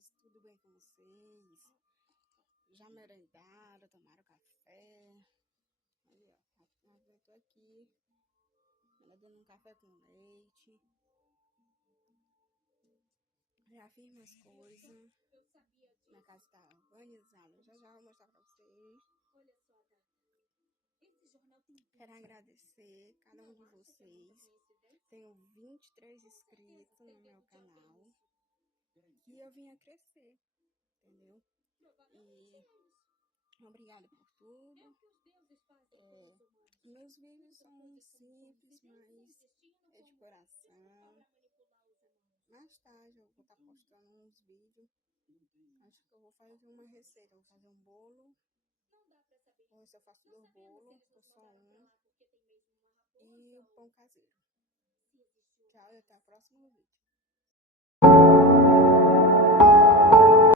amores, tudo bem com vocês? Já merendaram, tomaram café? Aí, ó, eu tô aqui, ela dando um café com leite. Já fiz minhas coisas. Minha casa tá organizada, já vou mostrar pra vocês. Olha só, Tata. Esse jornal tem... Quero agradecer cada um de vocês. Tenho 23 inscritos no meu canal. E eu vim a crescer, entendeu? E obrigada por tudo. Meus vídeos são simples, mas é de coração. Mais tarde eu vou estar postando uns vídeos. Acho que eu vou fazer uma receita. Eu vou fazer um bolo. Ou se eu faço 2 bolos, ou só um. E o pão caseiro. Tchau e até o próximo vídeo.